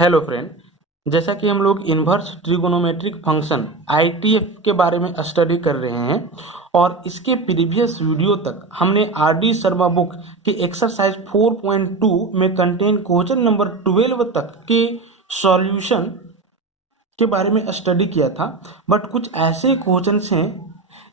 Hello friend. जैसा कि हम लोग इन्वर्स ट्रिगोनोमेट्रिक फंक्शन आईटीएफ के बारे में स्टडी कर रहे हैं और इसके प्रीवियस वीडियो तक हमने आर डी शर्मा बुक के एक्सरसाइज 4.2 में कंटेन क्वेश्चन नंबर 12 तक के सॉल्यूशन के बारे में स्टडी किया था। बट कुछ ऐसे क्वेश्चंस हैं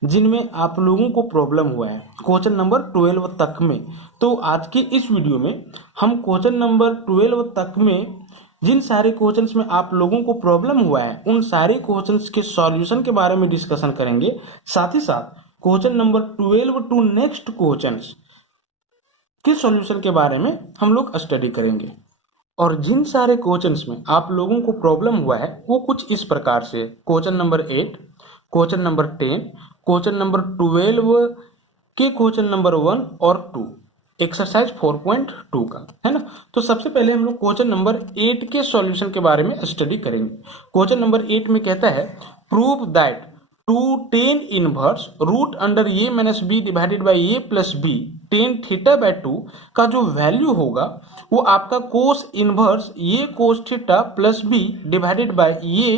जिनमें आप लोगों को प्रॉब्लम हुआ है क्वेश्चन नंबर 12 तक में। तो आज के इस वीडियो में हम क्वेश्चन नंबर 12 तक में जिन सारे क्वेश्चंस में आप लोगों को प्रॉब्लम हुआ है उन सारे क्वेश्चंस के सॉल्यूशन के बारे में डिस्कशन करेंगे। साथ ही साथ question number 12 two next questions के सॉल्यूशन के बारे में हम लोग स्टडी करेंगे। और जिन सारे क्वेश्चंस में आप लोगों को प्रॉब्लम हुआ है वो कुछ इस प्रकार से: question number 8, question number 10, question number 12 के क्वेश्चन नंबर 1 और 2, एक्सरसाइज 4.2 का है ना। तो सबसे पहले हम लोग क्वेश्चन नंबर 8 के सॉल्यूशन के बारे में स्टडी करेंगे। क्वेश्चन नंबर 8 में कहता है prove that two tan inverse root under a minus b divided by a plus b tan theta by 2 का जो वैल्यू होगा वो आपका cos inverse a cos theta plus b divided by a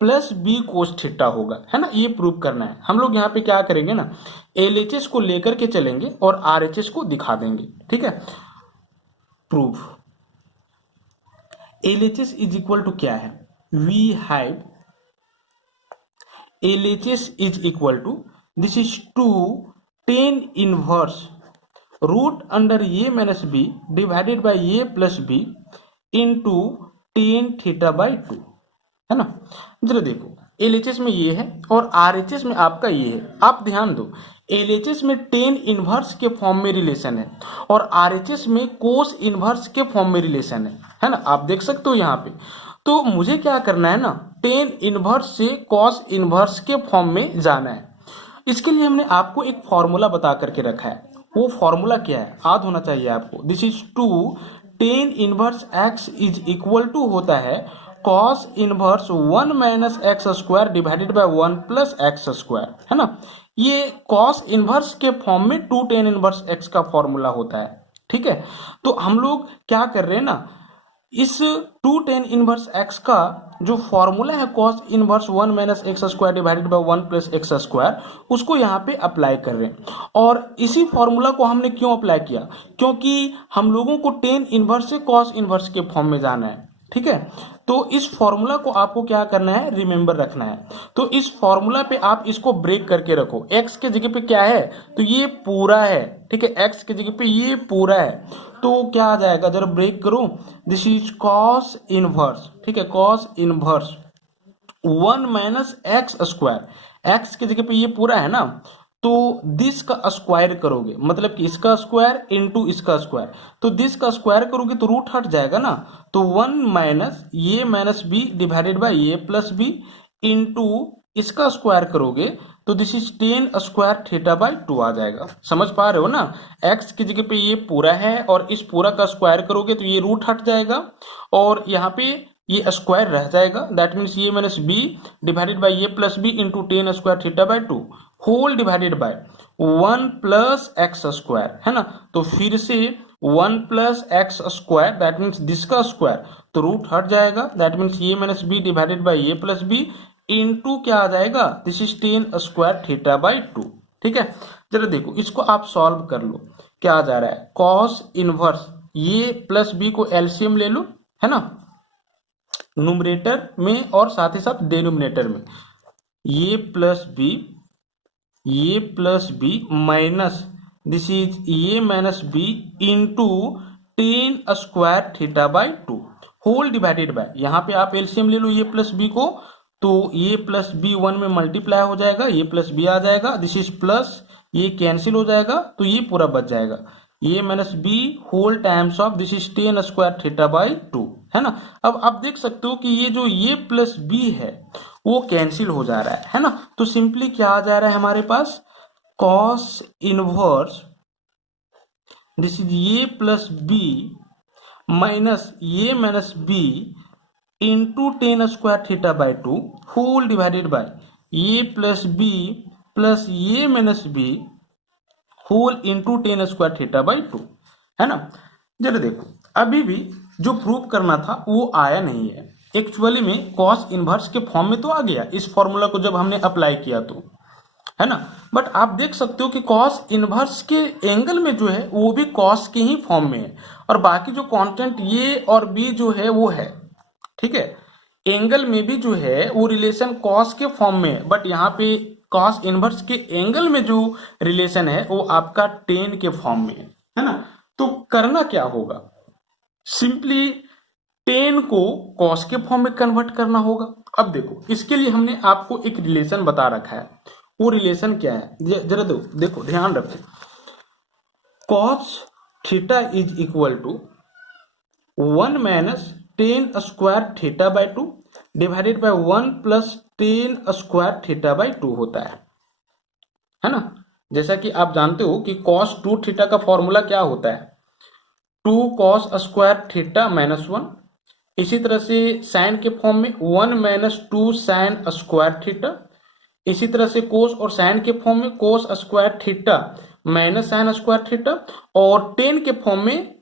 plus b cos theta होगा, है ना। ये prove करना है। हम लोग यहाँ पे क्या करेंगे ना, एलएचएस को लेकर के चलेंगे और आरएचएस को दिखा देंगे, ठीक है। Prove LHS is equal to क्या है, we have LHS is equal to this is two tan inverse root under a minus b divided by a plus B into tan theta by 2, है ना। जरा देखो, एलएचएस में ये है और आरएचएस में आपका ये है। आप ध्यान दो, एलएचएस में टेन इनवर्स के फॉर्म में रिलेशन है और आरएचएस में कोस इनवर्स के फॉर्म में रिलेशन है ना। आप देख सकते हो यहाँ पे। तो मुझे क्या करना है ना, टेन इनवर्स से कॉस इनवर्स के फॉर्म में जाना है। इसके लिए हमने आपको एक फॉर्मूला बता करके रखा है। वो फॉर्मूला क्या है, याद होना चाहिए आपको। This is two tan inverse x is equal to होता है cos inverse 1 minus x square divided by 1 plus x square, है ना। ये कॉस इनवर्स के फॉर्म में टू टेन इनवर्स एक्स का फॉर्मूला होता है, ठीक है। तो हम लोग क्या कर रहे हैं ना, इस टू टेन इनवर्स एक्स का जो फॉर्मूला है cos inverse 1 minus x square divided by 1 plus x square, उसको यहाँ पे अप्लाई कर रहे हैं। और इसी फॉर्मूला को हमने क्यों अप्लाई किया, क्योंकि हम लोगों को टेन इनवर्स से कॉस इनवर्स के फॉर्म में जाना है, ठीक है। तो इस फॉर्मूला को आपको क्या करना है, रिमेंबर रखना है। तो इस फॉर्मूला पे आप इसको ब्रेक करके रखो। एक्स के जगह पे क्या है, तो ये पूरा है, ठीक है। एक्स के जगह पे ये पूरा है, तो क्या आ जाएगा, जरा ब्रेक करो। दिस इज कॉस इनवर्स, ठीक है, cos inverse 1 minus x square. X की जगह पे ये पूरा है ना, तो दिस का स्क्वायर करोगे, मतलब कि इसका स्क्वायर इनटू इसका स्क्वायर। तो दिस का स्क्वायर करोगे तो रूट हट जाएगा ना, तो 1 minus A minus b divided by a plus B into इसका स्क्वायर करोगे तो this is tan square theta by 2 आ जाएगा। समझ पा रहे हो ना। एक्स की जगह पे ये पूरा है और इस पूरा का स्क्वायर करोगे तो ये रूट हट जाएगा और यहाँ पे ये स्क्वायर रह जाएगा। That means a minus b divided by a plus B into tan square theta by 2 whole divided by 1 plus x square, है ना। तो फिर से 1 plus x square that means this का स्क्वायर, तो रूट हट जाएगा। That means a minus b divided by a plus B into क्या आ जाएगा, this is tan square theta by 2, ठीक है। जरा देखो, इसको आप सॉल्व कर लो। क्या आ जा रहा है, कॉस इनवर्स ये प्लस बी को एलसीएम ले लो, है ना, न्यूमरेटर में और साथ ही साथ डिनोमिनेटर में। ये plus B minus this is a minus B into tan square theta by 2 whole divided by, यहाँ पे आप एलसीएम ले लो ये प्लस बी को, तो ये प्लस बी 1 में मल्टीप्लाई हो जाएगा, ये प्लस बी आ जाएगा, दिस इज प्लस, ये कैंसिल हो जाएगा तो ये पूरा बच जाएगा, ये minus B whole times of this is tan square theta by 2, है ना। अब आप देख सकते हो कि ये जो ये प्लस बी है वो कैंसिल हो जा रहा है ना। तो सिंपली क्या आ जा रहा है हमारे पास, cos inverse this is A plus B minus A minus B into tan square theta by 2 whole divided by A plus A minus B whole into tan square theta by 2, है ना। जरा देखो, अभी भी जो प्रूव करना था वो आया नहीं है। एक्चुअली में कॉस इनवर्स के फॉर्म में तो आ गया इस फॉर्मूला को जब हमने अप्लाई किया तो, है ना। बट आप देख सकते हो कि कॉस इनवर्स के एंगल में जो है वो भी कॉस के ही फॉर्म में है, और बाकी जो कांस्टेंट ए और बी जो है वो है, ठीक है। एंगल में भी जो है वो रिलेशन कॉस के फॉर्म में है, बट यहाँ पे कॉस इनवर्स के एंगल में जो रिलेशन है वो आपका टेन के फॉर्म में है ना। तो करना क्या होगा, सिंपली टेन को कॉस के फॉर्म में कन्वर्ट करना होगा। अब देखो इसके लिए हमने आपको एक रिलेशन बता रखा है, वो रिलेशन क्या है जरा देखो ध्यान रखो। Cos theta is equal to 1 minus tan square theta by 2 divided by 1 plus tan square theta by 2 होता है ना। जैसा कि आप जानते हो कि कॉस 2 थीटा का फॉर्मूला क्या होता है, 2 कॉस स्क्वायर थीटा माइनस 1। इसी तरह से साइन के फॉर्म में 1 माइनस 2 साइन स्क्वायर थीटा। इसी तरह से कोस और साइन के फॉर्म में cos square theta minus sine square theta. और टेन के फॉर्म में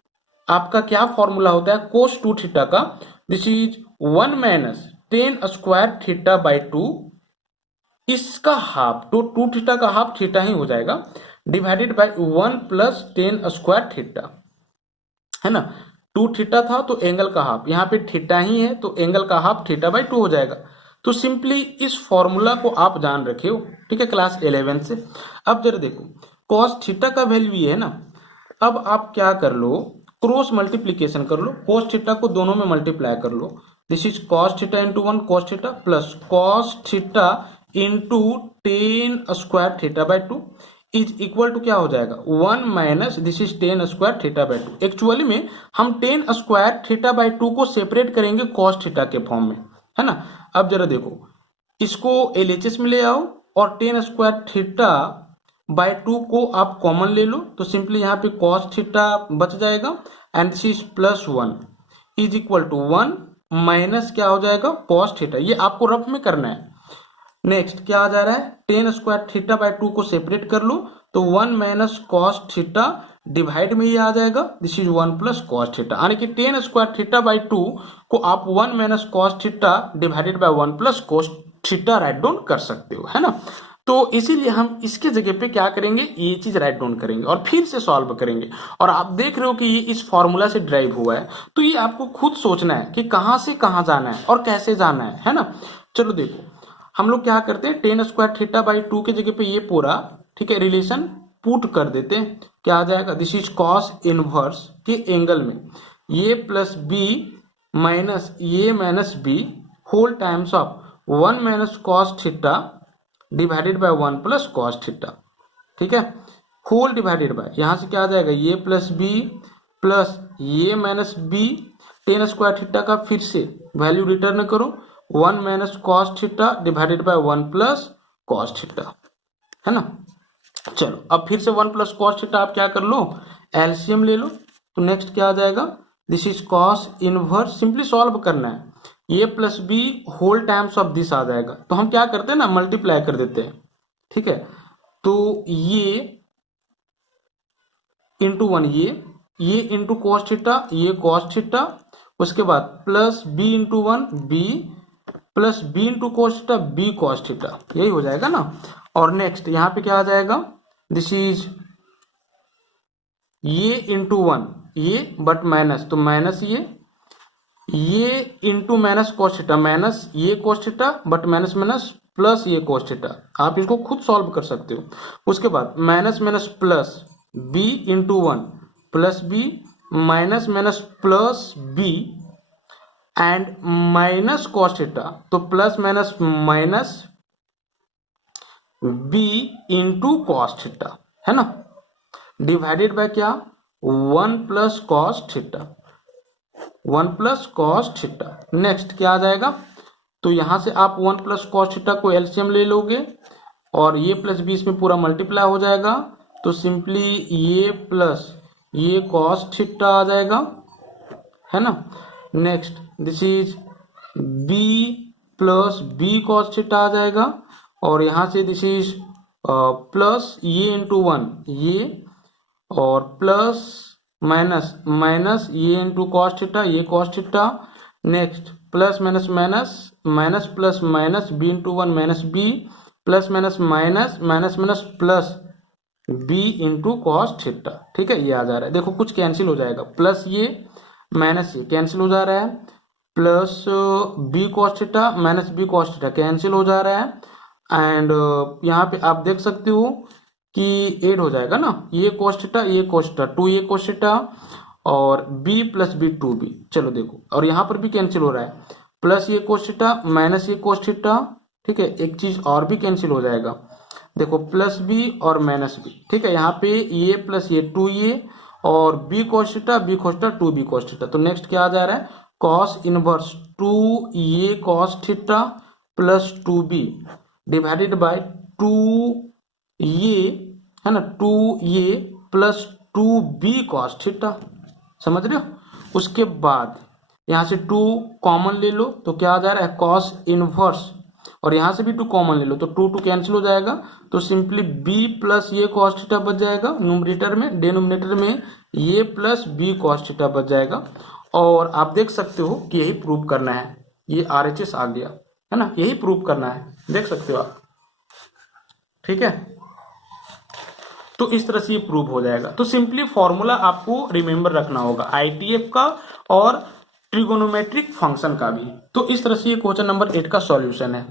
आपका क्या फॉर्मूला होता है कोस 2 थीटा का, this is 1 minus tan square theta by 2, इसका हाफ तो 2 थीटा का हाफ थीटा ही हो जाएगा, divided by 1 plus tan square theta, है ना। 2 थीटा था तो एंगल का हाफ, यहाँ पे थीटा ही है तो एंगल का हाफ थीटा बाई 2 हो जाएगा। तो सिंपली इस फॉर्मूला को आप जान रखे हो, ठीक है, क्लास 11 से। अब जरा देखो कॉस थीटा का वैल्यू ये है ना, अब आप क्या कर लो, क्रॉस मल्टीप्लीकेशन कर लो, कॉस थीटा को दोनों में मल्टीप्लाई कर लो। This is cos theta into 1 cos theta plus cos theta into tan square theta by 2 is equal to क्या हो जाएगा 1 minus this is tan square theta by 2। Actually में हम टेन स्क्वायर थीटा बाई 2 को separate करेंगे cos theta के form में, है ना। अब जरा देखो इसको एलएचएस में ले आओ और टेन स्क्वायर थीटा बाई 2 को आप कॉमन ले लो, तो सिंपली यहाँ पे कॉस थीटा बच जाएगा and this is plus 1 is equal to 1 minus क्या हो जाएगा कॉस थीटा। ये आपको रफ में करना है। नेक्स्ट क्या आ जा रहा है, टेन स्क्वायर थीटा बाई 2 को सेपरेट कर लो तो 1 माइनस कॉस थीटा डिवाइड में ये आ जाएगा, this is 1 plus cos theta, यानी कि टेन स्क्वायर थीटा बाई 2 को आप 1 minus cos theta divided by 1 plus cos theta write down कर सकते हो, है ना। तो इसीलिए हम इसके जगह पे क्या करेंगे, ये चीज राइट डाउन करेंगे और फिर से सॉल्व करेंगे। और आप देख रहे हो कि ये इस फॉर्मूला से ड्राइव हुआ है, तो ये आपको खुद सोचना है कि कहां से कहां जाना है और कैसे जाना है ना। चलो देखो हम लोग क्या करते हैं, टेन स्क्वायर थीटा बाई 2 की जगह पे ये पूरा, ठीक है, रिलेशन पुट कर देते हैं। क्या आ जाएगा, दिस इज कॉस इनवर्स के एंगल में A plus B minus A minus B whole times of 1 minus cos theta divided by 1 plus cos theta, ठीक है, होल डिवाइडेड बाय, यहां से क्या आ जाएगा A plus B plus A minus B, tan square theta का फिर से वैल्यू रिटर्न करो 1 minus cos theta divided by 1 plus cos theta, है ना। चलो अब फिर से 1 प्लस कॉस थीटा आप क्या कर लो, एलसीएम ले लो, तो नेक्स्ट क्या आ जाएगा, this is cos inverse, simply solve करना है, A plus B whole times of this आ जाएगा। तो हम क्या करते हैं ना, मल्टीप्लाई कर देते हैं, ठीक है। तो ये इंटू 1 ये इंटू कॉस थीटा, ये कॉस थीटा, उसके बाद plus B into 1 b plus B into cos theta b cos theta, यही हो जाएगा ना। और नेक्स्ट यहाँ पे क्या आ जाएगा, दिस इज ये इंटू 1 ये बट माइनस, तो माइनस ये into minus cos theta minus ये cos theta but minus minus plus ये कॉस थीटा, आप इसको खुद सॉल्व कर सकते हो। उसके बाद minus minus plus B into 1 plus B minus minus plus B and minus cos theta, तो plus minus minus B into cos theta, है ना, डिवाइडेड बाय क्या 1 plus cos theta 1 plus cos theta. Next क्या आ जाएगा, तो यहां से आप 1 प्लस कॉस थीटा को एलसीएम ले लोगे और ये प्लस बी इसमें पूरा मल्टीप्लाई हो जाएगा, तो सिंपली ये प्लस ये कॉस थीटा आ जाएगा, है ना। Next this is B plus B cos theta आ जाएगा और यहां से दिस इज प्लस ये इंटू 1 ये और प्लस माइनस माइनस ये इंटू कॉस थीटा, ये cos theta, next plus minus minus minus plus minus B into one minus B plus minus minus minus minus plus B into cos theta. ठीक है, ये आ जा रहा है, देखो कुछ कैंसिल हो जाएगा, प्लस ये माइनस ये कैंसिल हो जा रहा है, plus B cos theta minus b cos theta cancel हो जा रहा है, एंड यहाँ पे आप देख सकते हो कि एड हो जाएगा ना, ये कॉस थीटा ये कॉस थीटा, टू ये कॉस थीटा और b plus b two b. चलो देखो, और यहाँ पर भी कैंसिल हो रहा है, प्लस ये cos थीटा माइनस ये cos थीटा। ठीक है, एक चीज और भी कैंसिल हो जाएगा, देखो प्लस बी और माइनस बी। ठीक है, यहाँ पे ये प्लस ये टू ये और b cos theta b cos theta two b cos theta. तो नेक्स्ट क्या आ जा रहा है, cos इनवर्स टू ये cos theta plus two b divided by two ये है ना, टू ये plus two b cos theta. समझ रहे हो? उसके बाद यहां से टू कॉमन ले लो तो क्या आ जा रहा है, cos इनवर्स, और यहां से भी टू कॉमन ले लो तो टू टू कैंसिल हो जाएगा, तो सिंपली b प्लस ये cos थीटा बच जाएगा न्यूमरेटर में, डिनोमिनेटर में ये प्लस b cos थीटा बच जाएगा। और आप देख सकते हो कि यही प्रूव करना है, ये RHS आ गया है ना, यही प्रूव करना है, देख सकते हो आप। ठीक है, तो इस तरह से ये प्रूव हो जाएगा। तो सिंपली फॉर्मूला आपको रिमेंबर रखना होगा ITF का और ट्रिगोनोमेट्रिक फंक्शन का भी। तो इस तरह से ये क्वेश्चन नंबर 8 का सॉल्यूशन है।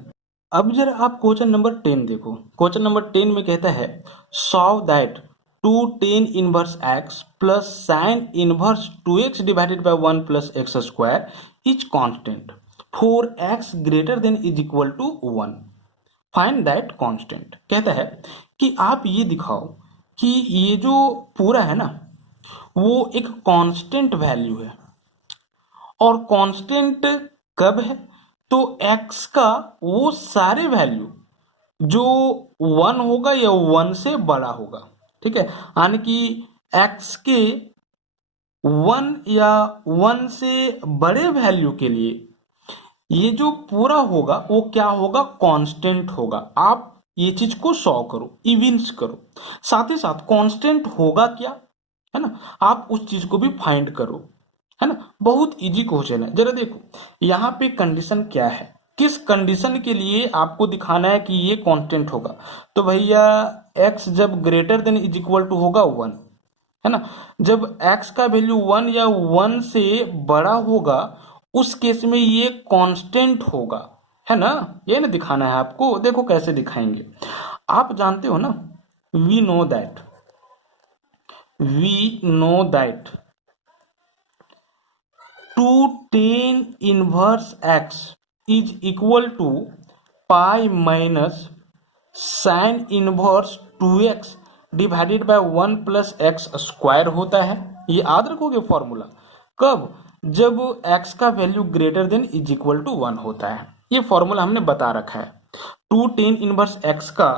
अब जरा आप क्वेश्चन नंबर 10 देखो, क्वेश्चन नंबर 10 में कहता है solve that two tan inverse x plus sine inverse 2x divided by 1 plus x square is constant for x greater than is equal to 1, find that constant. कहता है कि आप ये दिखाओ कि ये जो पूरा है ना वो एक कांस्टेंट वैल्यू है, और कांस्टेंट कब है, तो x का वो सारे वैल्यू जो 1 होगा या 1 से बड़ा होगा। ठीक है, यानी कि x के 1 या 1 से बड़े वैल्यू के लिए ये जो पूरा होगा वो क्या होगा, कांस्टेंट होगा। आप ये चीज को सॉल्व करो, इविंस करो, साथ ही साथ कांस्टेंट होगा क्या, है ना, आप उस चीज को भी फाइंड करो, है ना। बहुत इजी क्वेश्चन है। जरा देखो यहाँ पे कंडीशन क्या है, किस कंडीशन के लिए आपको दिखाना है कि ये कांस्टेंट होगा। तो भैया x जब greater than is equal to होगा 1, है ना, जब x का वैल्यू 1 या 1 से बड़ा होगा उस केस में ये कांस्टेंट होगा, है ना, ये ना दिखाना है आपको। देखो कैसे दिखाएंगे, आप जानते हो ना, we know that two tan inverse x is equal to pi minus sine inverse 2x divided by 1 plus x square होता है। ये याद रखोगे फॉर्मूला, कब, जब x का value greater than is equal to 1 होता है। ये फॉर्मूला हमने बता रखा है, टू टेन इनवर्स x का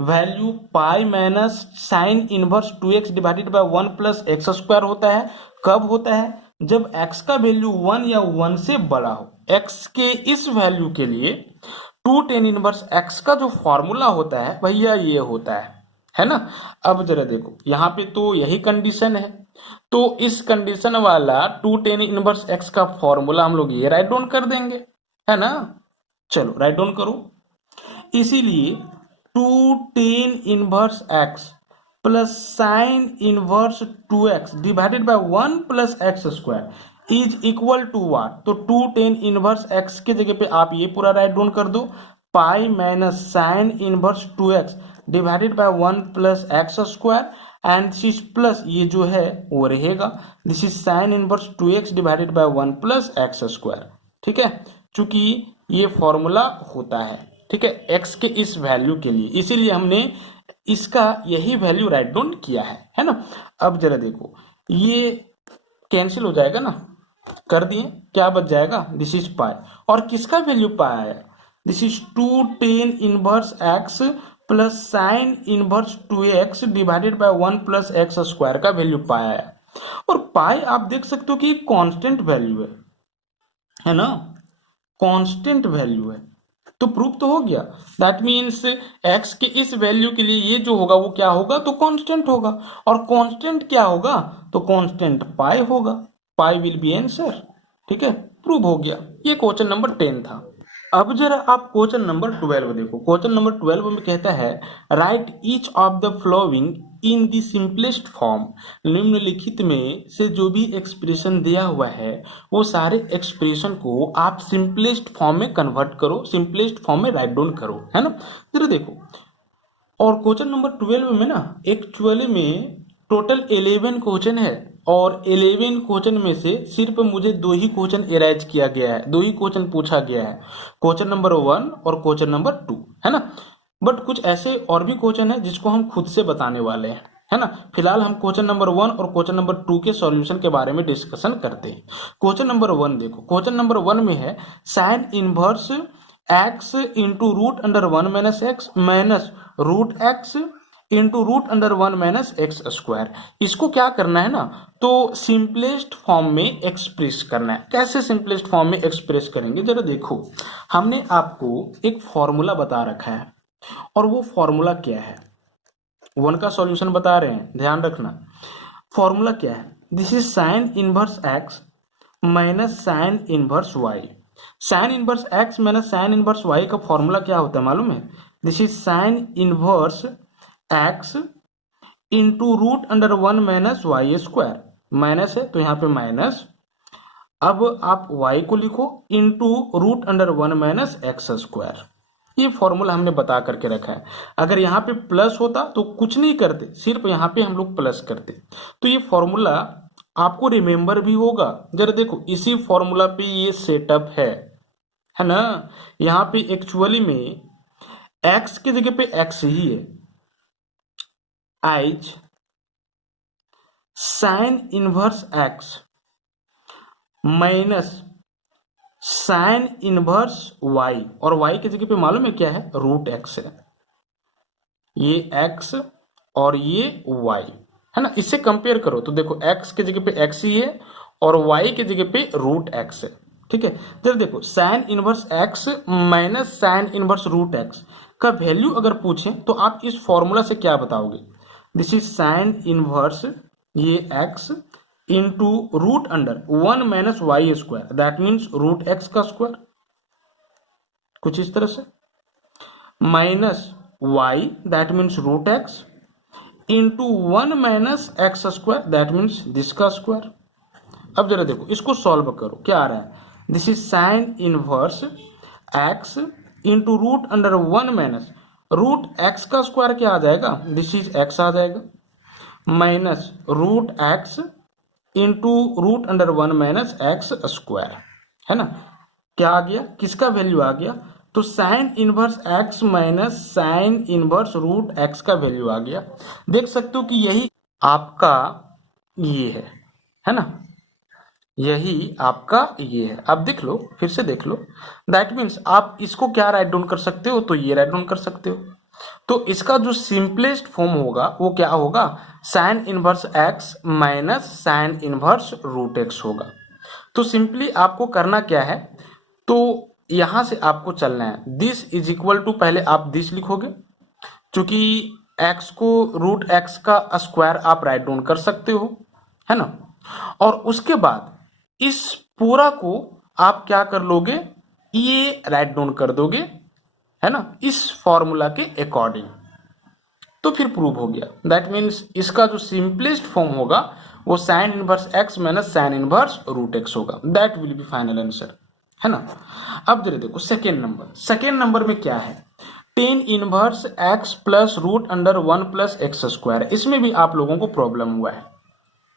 value pi minus sine inverse 2x divided by 1 plus x square होता है। कब होता है, जब x का वैल्यू 1 या 1 से बड़ा हो। x के इस वैल्यू के लिए टू टेन इनवर्स x का जो फॉर्मूला होता है भैया ये होता है ना। अब जरा देखो यहाँ पे तो यही कंडीशन है, तो इस कंडीशन वाला टू टेन इनवर्स x का फॉर्मूला हम लोग ये राइट डाउन कर देंगे, है ना। चलो राइट डाउन करो, इसीलिए two tan inverse x plus sine inverse 2x divided by 1 plus x square is equal to what, तो टू टेन इनवर्स x के जगह पे आप ये पूरा राइट डाउन कर दो, पाई minus sine inverse 2x divided by 1 plus x square, and this is plus ये जो है वो रहेगा, this is sine inverse 2x divided by 1 plus x square. ठीक है, चूंकि ये फॉर्मूला होता है, ठीक है, x के इस वैल्यू के लिए, इसीलिए हमने इसका यही वैल्यू राइट डाउन किया है ना। अब जरा देखो ये कैंसिल हो जाएगा ना, कर दिए, क्या बच जाएगा, दिस इज पाई, और किसका वैल्यू पाई आया, this is two tan inverse x plus sine inverse 2x divided by 1 plus x square का वैल्यू पाई आया। और पाई आप देख सकते हो कि कांस्टेंट वैल्यू है ना, कांस्टेंट वैल्यू है। तो प्रूफ तो हो गया। दैट मीन्स x के इस वैल्यू के लिए ये जो होगा वो क्या होगा, तो कांस्टेंट होगा। और कांस्टेंट क्या होगा, तो कांस्टेंट पाई होगा। पाई विल बी आंसर। ठीक है, प्रूव हो गया। ये क्वेश्चन नंबर 10 था। अब जरा आप क्वेश्चन नंबर 12 देखो। क्वेश्चन नंबर 12 में कहता है write each of the following in the simplest form. निम्नलिखित में से जो भी एक्सप्रेशन दिया हुआ है वो सारे एक्सप्रेशन को आप सिंपलेस्ट फॉर्म में कन्वर्ट करो, सिंपलेस्ट फॉर्म में राइट डाउन करो, है ना। जरा देखो, और क्वेश्चन नंबर 12 में ना एक्चुअली में टोटल 11 क्वेश्चन है, और 11 क्वेश्चन में से सिर्फ मुझे 2 ही क्वेश्चन एराइज किया गया है, 2 ही क्वेश्चन पूछा गया है, क्वेश्चन नंबर 1 और क्वेश्चन नंबर 2, है ना। बट कुछ ऐसे और भी क्वेश्चन है जिसको हम खुद से बताने वाले हैं, है ना। फिलहाल हम क्वेश्चन नंबर 1 और क्वेश्चन नंबर 2 के सॉल्यूशन के बारे में डिस्कशन करते हैं। क्वेश्चन नंबर 1 देखो। क्वेश्चन नंबर 1 में है sine inverse x into root under 1 minus x minus root x into root under 1 minus x square. इसको क्या करना है ना, तो सिंपलेस्ट फॉर्म में एक्सप्रेस करना है। कैसे सिंपलेस्ट फॉर्म में एक्सप्रेस करेंगे, जरा देखो। हमने आपको एक फॉर्मूला बता रखा है, और वो फॉर्मूला क्या है, 1 का सॉल्यूशन बता रहे हैं, ध्यान रखना। फॉर्मूला क्या है, this is sine inverse x minus sine inverse y. Sine inverse x minus sine inverse y का फॉर्मूला क्या होता है मालूम है, this is sine inverse x into root under 1 minus y square. Minus है तो यहाँ पे माइनस, अब आप y को लिखो into root under 1 minus x square. ये फॉर्मूला हमने बता करके रखा है। अगर यहाँ पे प्लस होता तो कुछ नहीं करते, सिर्फ यहाँ पे हम लोग प्लस करते। तो ये फॉर्मूला आपको रिमेंबर भी होगा। जरा देखो, इसी फॉर्मूला पे ये सेटअप है ना। यहाँ पे एक्चुअली में x की जगह पे x ही है, as sine inverse x minus sine inverse y, और y की जगह पे मालूम है क्या है, रूट x है। ये x और ये y है ना। इससे कंपेयर करो तो देखो x की जगह पे x ही है और y की जगह पे रूट x है। ठीक है, जब देखो sine inverse x minus sine inverse root x का वैल्यू अगर पूछें तो आप इस फॉर्मूला से क्या बताओगे, दिस इज साइन इनवर्स ये x into root under 1 minus y square, that means root x का स्क्वायर, कुछ इस तरह से, minus y that means root x into 1 minus x square that means this का स्क्वायर। अब जरा देखो इसको सॉल्व करो, क्या आ रहा है, this is sine inverse x into root under 1 minus root x का स्क्वायर क्या आ जाएगा, दिस इज एक्स आ जाएगा, minus root x into root under 1 minus x square, है ना। क्या आ गया, किसका वैल्यू आ गया, तो sine inverse x minus sine inverse root x का वैल्यू आ गया। देख सकते हो कि यही आपका ये है ना, यही आपका ये है। अब देख लो, फिर से देख लो, दैट मीन्स आप इसको क्या राइट डाउन कर सकते हो, तो ये राइट डाउन कर सकते हो। तो इसका जो सिंपलेस्ट फॉर्म होगा वो क्या होगा, sine inverse x minus sine inverse root x होगा। तो सिंपली आपको करना क्या है, तो यहां से आपको चलना है, दिस इज इक्वल टू, पहले आप दिस लिखोगे, क्योंकि एक्स को रूट एक्स का स्क्वायर आप राइट डाउन कर सकते हो, है ना। और उसके बाद इस पूरा को आप क्या कर लोगे, ये राइट डाउन कर दोगे, है ना, इस फॉर्मूला के अकॉर्डिंग। तो फिर प्रूव हो गया। दैट मीन्स इसका जो सिंपलेस्ट फॉर्म होगा वो sine inverse x minus sine inverse root x होगा। That will be final answer, है ना। अब जरा देखो सेकेंड नंबर में क्या है, tan inverse x plus root under 1 plus x square. इसमें भी आप लोगों को प्रॉब्लम हुआ है,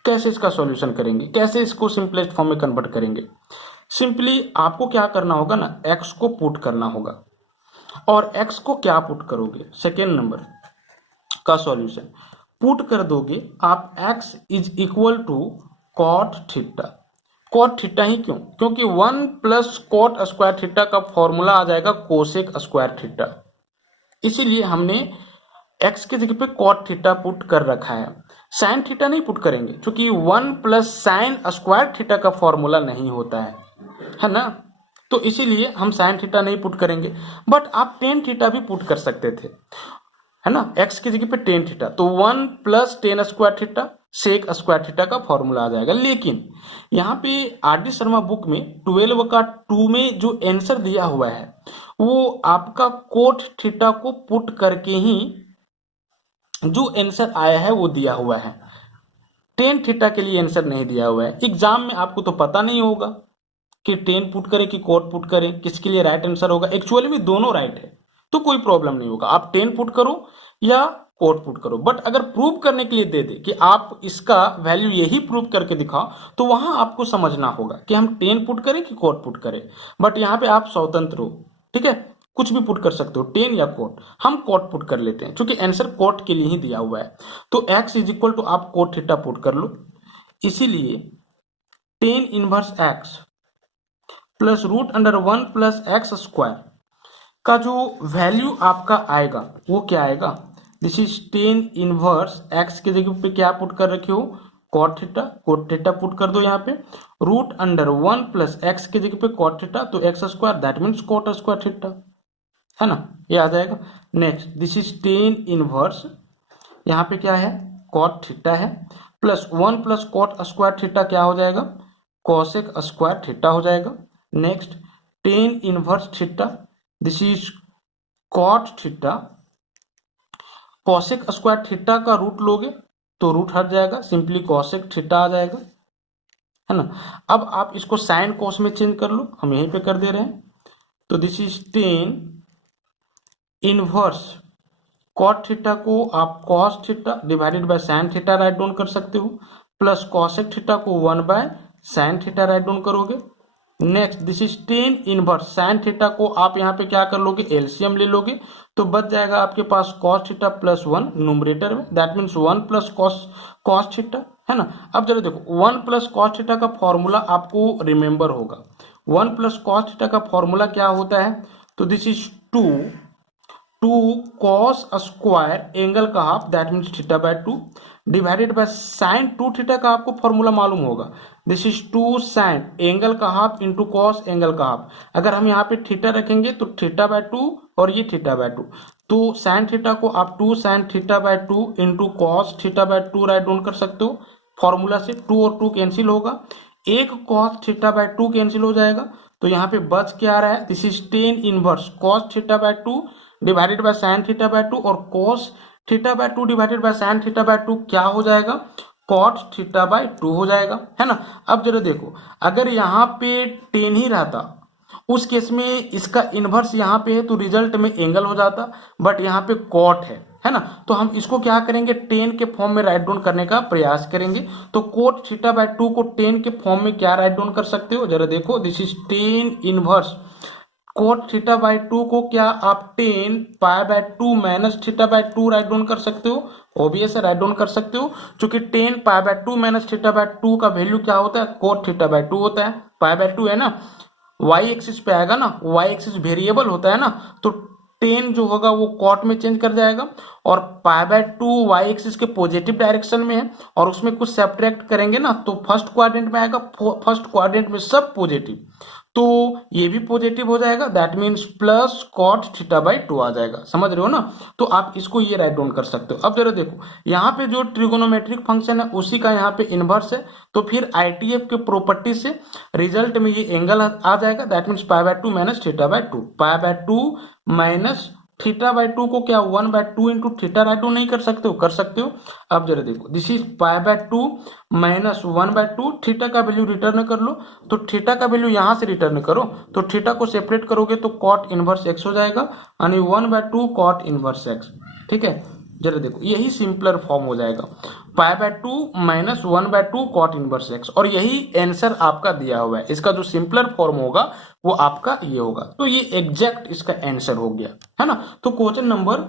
कैसे इसका सॉल्यूशन करेंगे, कैसे इसको सिंपलेस्ट फॉर्म में कन्वर्ट करेंगे। सिंपली आपको क्या करना होगा ना, एक्स को पुट करना होगा, और x को क्या पुट करोगे, सेकेंड नंबर का सॉल्यूशन पुट कर दोगे आप, x is equal to cot theta. Cot theta ही क्यों, क्योंकि 1 प्लस कॉट स्क्वायर थीटा का फॉर्मूला आ जाएगा कोसेक स्क्वायर थीटा, इसीलिए हमने x की जगह पे कॉट थीटा पुट कर रखा है। साइन थीटा नहीं पुट करेंगे क्योंकि 1 प्लस साइन स्क्वायर थीटा का फॉर्मूला नहीं होता है ना। तो इसीलिए हम साइन थीटा नहीं पुट करेंगे, बट आप टेन थीटा भी पुट कर सकते थे, है ना, x की जगह पे टेन थीटा, तो 1 plus tan square theta sec square theta का फॉर्मूला आ जाएगा। लेकिन यहाँ पे आर डी शर्मा बुक में 12 का 2 में जो आंसर दिया हुआ है वो आपका कोट थीटा को पुट करके ही जो आंसर आया है वो दिया हुआ है, टेन थीटा के लिए आंसर नहीं दिया हुआ है। एग्जाम में आपको तो पता नहीं होगा कि टेन पुट करें कि कोट पुट करें, किसके लिए राइट आंसर होगा। एक्चुअली में दोनों राइट है, तो कोई प्रॉब्लम नहीं होगा, आप टेन पुट करो या कोट पुट करो। बट अगर प्रूव करने के लिए दे दे कि आप इसका वैल्यू यही प्रूव करके दिखाओ, तो वहां आपको समझना होगा कि हम टेन पुट करें कि कोट पुट करें। बट यहाँ पे आप स्वतंत्र हो, ठीक है, कुछ भी पुट कर सकते हो, टेन या कोट। हम कोट पुट कर लेते हैं क्योंकि आंसर कोट के लिए ही दिया हुआ है। तो x इज इक्वल टू आप कोट थीटा पुट कर लो, इसीलिए tan inverse x plus root under 1 plus x square का जो वैल्यू आपका आएगा वो क्या आएगा, this is tan inverse x की जगह पे क्या पुट कर रखे हो, cot theta, cot theta put कर दो यहाँ पे, रूट अंडर 1 प्लस एक्स की जगह पे कॉट थीटा, तो x square that means cot square theta, है ना, ये आ जाएगा। Next this is tan inverse, यहाँ पे क्या है, कॉट थीटा है, plus 1 plus cot square theta क्या हो जाएगा, कोसेक स्क्वायर थीटा हो जाएगा। Next tan inverse theta, this is cot theta, cosec square theta का रूट लोगे तो रूट हट जाएगा, सिंपली कोसेक थीटा आ जाएगा, है ना। अब आप इसको साइन कोस में चेंज कर लो, हम यहीं पे कर दे रहे हैं, तो this is tan inverse cot theta को आप cos theta divided by sine theta write down कर सकते हो, प्लस कॉसेक थीटा को 1 by sine theta write down करोगे। Next this is tan inverse sine theta को आप यहाँ पे क्या कर लोगे, एलसीएम ले लोगे, तो बच जाएगा आपके पास कॉस थीटा प्लस 1 न्यूमरेटर में, that means 1 plus cos theta, है ना। अब जरा देखो 1 प्लस कॉस थीटा का फॉर्मूला आपको रिमेंबर होगा, 1 प्लस कॉस थीटा का फॉर्मूला क्या होता है, तो this is 2 cos square angle का half that means theta by 2 divided by sine 2 theta का आपको फॉर्मूला मालूम होगा, दिस इज 2 साइन एंगल का हाफ इंटू कॉस एंगल का हाफ। अगर हम यहाँ पे थीटा रखेंगे तो थीटा बाय 2 और ये थीटा बाय 2, तो साइन थीटा को आप 2 sine theta by 2 into cos theta by 2 right down कर सकते हो फॉर्मूला से, 2 और 2 कैंसिल होगा, एक कॉस थीटा बाय 2 कैंसिल हो जाएगा, तो यहाँ पे बच क्या आ रहा है, this is tan inverse cos theta by 2 divided by sine theta by 2, और cos theta by 2 divided by sine theta by 2 क्या हो जाएगा, कॉट थीटा बाय 2 हो जाएगा, है ना। अब जरा देखो अगर यहाँ पे टेन ही रहता उस केस में इसका इनवर्स यहाँ पे है तो रिजल्ट में एंगल हो जाता, बट यहाँ पे कॉट है ना, तो हम इसको क्या करेंगे, टेन के फॉर्म में राइट डाउन करने का प्रयास करेंगे। तो कोट थीटा बाय 2 को टेन के फॉर्म में क्या राइट डाउन कर सकते हो, जरा देखो this is tan inverse cot theta by 2 को क्या आप ten pi by 2 minus theta by 2 right down कर सकते हो, ओबीएस राइट डाउन कर सकते हो, क्योंकि ten pi by 2 minus theta by 2 का वैल्यू क्या होता है, कोट थीटा बाय 2 होता है, पाई बाय 2 है ना, वाई एक्सिस पे आएगा ना, वाई एक्सिस वेरिएबल होता है ना, तो टेन जो होगा वो कॉट में चेंज कर जाएगा, और पाई बाय 2 वाई एक्सिस के पॉजिटिव डायरेक्शन में है, और उसमें कुछ सब्ट्रैक्ट करेंगे ना तो फर्स्ट क्वाड्रेंट में आएगा, फर्स्ट क्वाड्रेंट में सब पॉजिटिव, तो ये भी पॉजिटिव हो जाएगा, that means plus cot theta by 2 आ जाएगा, समझ रहे हो ना। तो आप इसको ये राइट डाउन कर सकते हो। अब जरा देखो यहाँ पे जो ट्रिगोनोमेट्रिक फंक्शन है उसी का यहाँ पे इनवर्स है, तो फिर आईटीएफ के प्रॉपर्टी से रिजल्ट में ये एंगल आ जाएगा, that means pi by 2 minus theta by 2, pi by 2 minus theta by 2 को क्या 1 by 2 into theta write down नहीं कर सकते हो, कर सकते हो। अब जरा देखो this is pi by 2 minus 1 by 2, theta का वैल्यू रिटर्न कर लो, तो थीटा का वैल्यू यहां से रिटर्न करो, तो थीटा को सेपरेट करोगे तो कॉट इनवर्स एक्स हो जाएगा, यानी 1 बाय 2 कॉट इनवर्स एक्स, ठीक है। जरा देखो यही सिंपलर फॉर्म हो जाएगा, pi by 2 minus 1 by 2 cot inverse x, और यही आंसर आपका दिया हुआ है, इसका जो सिंपलर फॉर्म होगा वो आपका ये होगा, तो ये एग्जैक्ट इसका आंसर हो गया, है ना। तो क्वेश्चन नंबर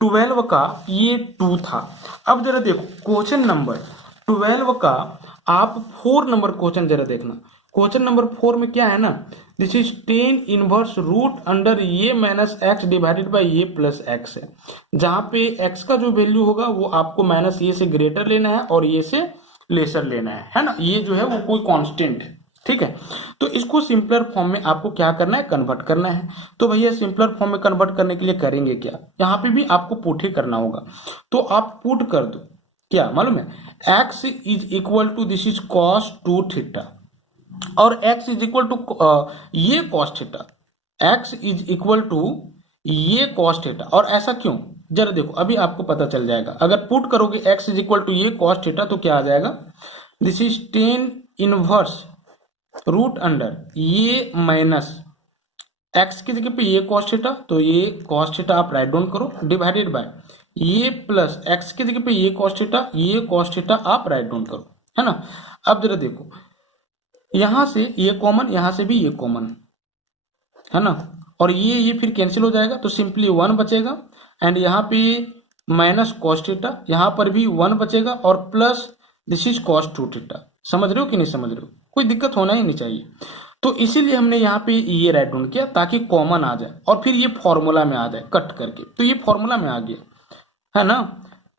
12 का ये 2 था। अब जरा देखो क्वेश्चन नंबर 12 का आप 4 नंबर क्वेश्चन जरा देखना, क्वेश्चन नंबर 4 में क्या है ना, this is tan inverse root under ये माइनस एक्स डिवाइडेड बाई ये प्लस एक्स है, जहां पे एक्स का जो वैल्यू होगा वो आपको माइनस ये से ग्रेटर लेना है और ये से लेसर लेना है ना, ये जो है वो कोई कांस्टेंट है, ठीक है। तो इसको सिंपलर फॉर्म में आपको क्या करना है, कन्वर्ट करना है। तो भैया सिंपलर फॉर्म में कन्वर्ट करने के लिए करेंगे क्या, यहाँ पे भी आपको पुट ही करना होगा। तो आप पुट कर दो, क्या मालूम है, x is equal to this is cos 2 theta और x इज इक्वल टू ये cos theta, x is equal to ये cos थीटा। और ऐसा क्यों, जरा देखो अभी आपको पता चल जाएगा। अगर पुट करोगे x इज इक्वल टू ये cos थीटा तो क्या आ जाएगा, this is tan inverse root under ये माइनस x की जगह पे ये cos थीटा, तो ये cos थीटा आप राइट डाउन करो, डिवाइडेड बाय ये प्लस x की जगह पे ये cos थीटा, ये cos थीटा आप राइट डाउन करो, है ना। अब जरा देखो यहां से ये कॉमन, यहां से भी ये कॉमन, है ना, और ये फिर कैंसिल हो जाएगा तो सिंपली 1 बचेगा एंड यहाँ पे माइनस cos थीटा, यहाँ पर भी 1 बचेगा और plus this is cos 2 theta. समझ रहे हो कि नहीं समझ रहे हो, कोई दिक्कत होना ही नहीं चाहिए। तो इसीलिए हमने यहाँ पे ये राइट डाउन किया ताकि कॉमन आ जाए और फिर ये फॉर्मूला में आ जाए कट करके, तो ये फॉर्मूला में आ गया, है ना।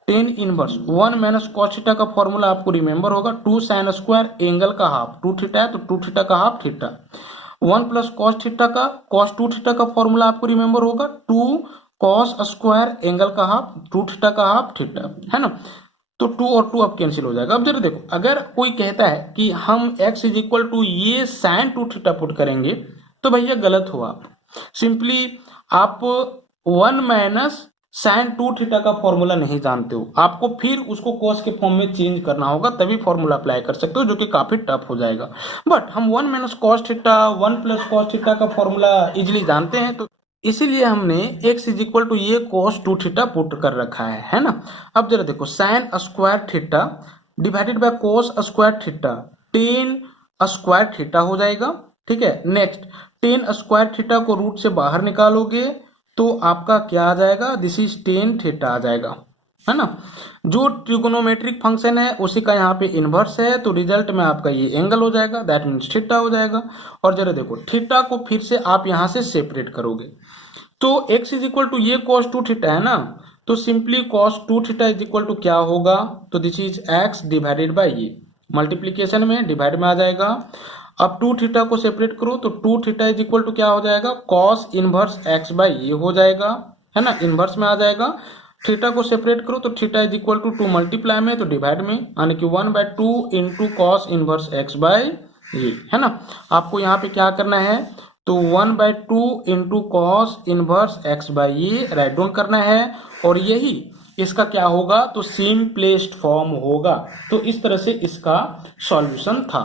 Tan inverse 1 minus cos theta का फॉर्मूला आपको रिमेंबर होगा, 2 साइन स्क्वायर एंगल का हाफ 2 थीटा है तो 2 थीटा का half theta, 1 plus cos theta का cos 2 थीटा का फॉर्मूला आपको रिमेंबर होगा, 2 cos स्क्वायर एंगल का हाफ 2 थीटा का हाफ थीटा, है ना। तो 2 और 2 अब कैंसिल हो जाएगा। अब जरा देखो अगर कोई कहता है कि हम x इज इक्वल टू ये साइन 2 थीटा पुट करेंगे तो भैया गलत हो, आप सिंपली आप 1 माइनस साइन 2 थीटा का फॉर्मूला नहीं जानते हो, आपको फिर उसको cos के फॉर्म में चेंज करना होगा तभी फॉर्मूला अप्लाई कर सकते हो, जो कि काफी टफ हो जाएगा। बट हम 1 minus cos theta 1 plus cos theta का फॉर्मूला इजिली जानते हैं, तो इसीलिए हमने x इज इक्वल टू ये cos 2 थीटा पुट कर रखा है ना। अब जरा देखो sine square theta divided bye cos square theta tan square theta हो जाएगा, ठीक है। नेक्स्ट टेन स्क्वायर थीटा को रूट से बाहर निकालोगे तो आपका क्या आ जाएगा, दिस इज टेन थीटा आ जाएगा, है ना। जो ट्रिगोनोमेट्रिक फंक्शन है उसी का यहाँ पे इनवर्स है, तो रिजल्ट में आपका ये एंगल हो जाएगा, दैट मीन्स थीटा हो जाएगा। और जरा देखो थीटा को फिर से आप यहाँ से सेपरेट करोगे तो x इज इक्वल टू ये cos 2 थीटा है ना, तो simply cos 2 theta is equal to क्या होगा, तो this is x divided by ये, मल्टीप्लीकेशन में डिवाइड में आ जाएगा। अब 2 थीटा को सेपरेट करो तो 2 थीटा इज इक्वल टू क्या हो जाएगा, cos इनवर्स x बाय ये हो जाएगा, है ना, इनवर्स में आ जाएगा। थीटा को सेपरेट करो तो theta is equal to 2 multiply में तो डिवाइड में, यानी कि 1/2 into cos inverse x by ये, है ना। आपको यहाँ पे क्या करना है, तो 1/2 into cos inverse x by ये राइट डाउन करना है और यही इसका क्या होगा, तो सिंपलेस्ट फॉर्म होगा। तो इस तरह से इसका सॉल्यूशन था।